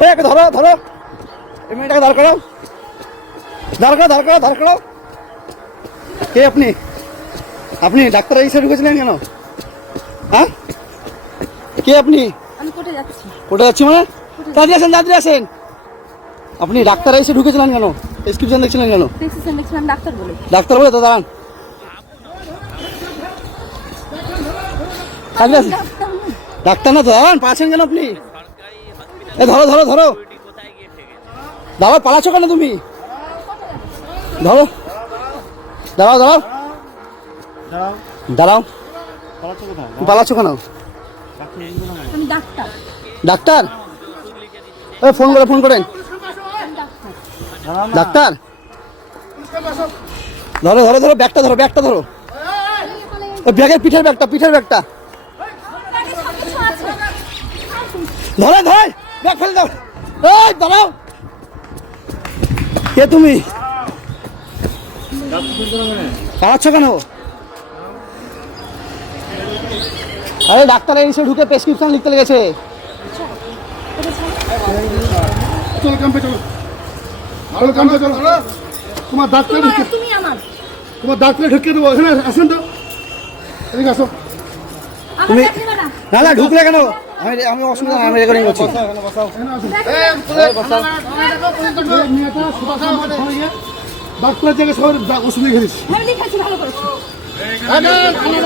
ধরো ধরো, এই মেয়েটাকে দাঁড় করাও, দাঁড় করো, দাঁড় করো, দাঁড় করো। কে আপনি? আপনি ডাক্তার এসে ঢুকেছিলেন কেন? হ্যাঁ, কে আপনি? আমি কোর্টে যাচ্ছি। কোর্টে যাচ্ছি মানে? তাড়াতাড়ি আসেন, তাড়াতাড়ি আসেন। আপনি ডাক্তার এসে ঢুকেছিলেন কেন? প্রেসক্রিপশন দেখছিলেন কেন? প্রেসক্রিপশন দেখছিলাম ডাক্তার বলে। ডাক্তার বলে তো দাঁড়ান। ডাক্তার না তো, দাঁড়ান, পাচ্ছেন কেন আপনি? এ ধরো ধরো ধরো, দাঁড়াও, পালাচ্ছ কেন তুমি? ধরো, দাঁড়াও দাঁড়াও দাঁড়াও, পালাচ্ছ কেন? আমি ডাক্তার। ডাক্তার? এ ফোন করে, ফোন করেন। ডাক্তার? ধরো ধরো ধরো, ব্যাগটা ধরো, ব্যাগটা ধরো, ব্যাগের পিঠের ব্যাগটা, পিঠের ব্যাগটা ধরে ধরে, ব্যাগ ফেলে দাও। এই দাঁড়াও, কে তুমি? পালাচ্ছ কেন? আরে ডাক্তার এসে ঢুকে প্রেসক্রিপশন লিখতে লেগেছে। চলো ক্যাম্পে, চলো আরো ক্যাম্পে চলো। তোমার ডাক্তার তুমি আমার, তোমার ডাক্তারে ঢুকিয়ে দেবো। এখানে আসেন তো, এদিকে আসো। তুমি না না ঢুকলে কেন? আমি অসুবিধা, আমি রেকর্ডিং করছি। ডাক্তার থেকে সবাই ওষুধ লিখে দিচ্ছি। আমি লিখাচ্ছি, ভালো করেছো।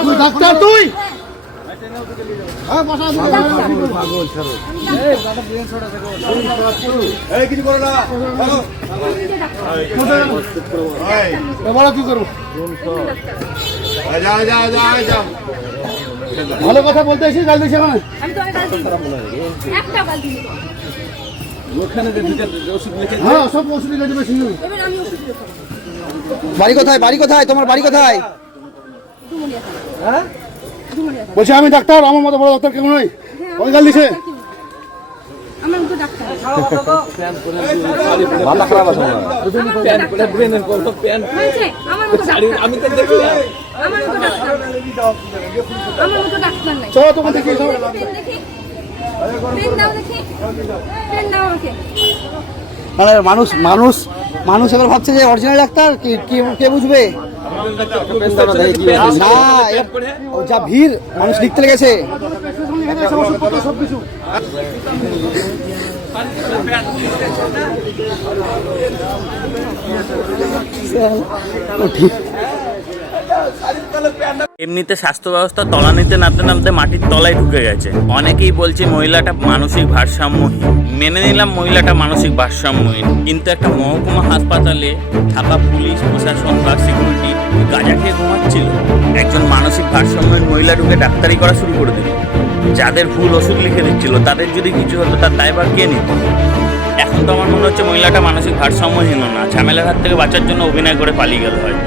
তুই ডাক্তার? তুই কি করবো? ভালো কথা বলতে এসে গাল দিয়েছে। আমি তোমাকে গাল দিই, একটা গাল দিই। হ্যাঁ, সব ওষুধ লিখে দেবে। এবার আমি ওষুধ দেবো। বাড়ি কোথায়? বাড়ি কোথায় তোমার? বাড়ি কোথায়? হ্যাঁ বলছি আমি ডাক্তার, আমার মতো বড় ডাক্তার কেউ নয়। ওই গাল দিছে। আমার মতো ডাক্তার। ভালো খারাপ আছে না? হয়েছে? আমার মতো ডাক্তার। আমি তো দেখলাম। আমার মতো ডাক্তার। আমার মতো ডাক্তার নাই। চলো তোমার দেখি। পেন দেখি। পেন দাও দেখি। পেন দাও আমাকে। মানে মানুষ মানুষ মানুষ এবার ভাবছে যে অরিজিনাল ডাক্তার কে বুঝবে? না, যা ভিড়, মানুষ লিখতে লেগেছে। সব কিছু এমনিতে স্বাস্থ্য ব্যবস্থা তলানিতে নামতে নামতে মাটির তলায় ঢুকে গেছে। অনেকেই বলছে মহিলাটা মানসিক ভারসাম্যহীন। মেনে নিলাম মহিলাটা মানসিক ভারসাম্যহীন, কিন্তু একটা মহকুমা হাসপাতালে থাকা পুলিশ প্রশাসন বা সিকিউরিটি গাঁজা খেয়ে ঘুমাচ্ছিল। একজন মানসিক ভারসাম্যহীন মহিলা ঢুকে ডাক্তারি করা শুরু করে দিল। যাদের ভুল ওষুধ লিখে দিচ্ছিল তাদের যদি কিছু হতো তার দায়ভার কে নিত? এখন তো আমার মনে হচ্ছে মহিলাটা মানসিক ভারসাম্যহীন না, ঝামেলার হাত থেকে বাঁচার জন্য অভিনয় করে পালিয়ে গেল হয়তো।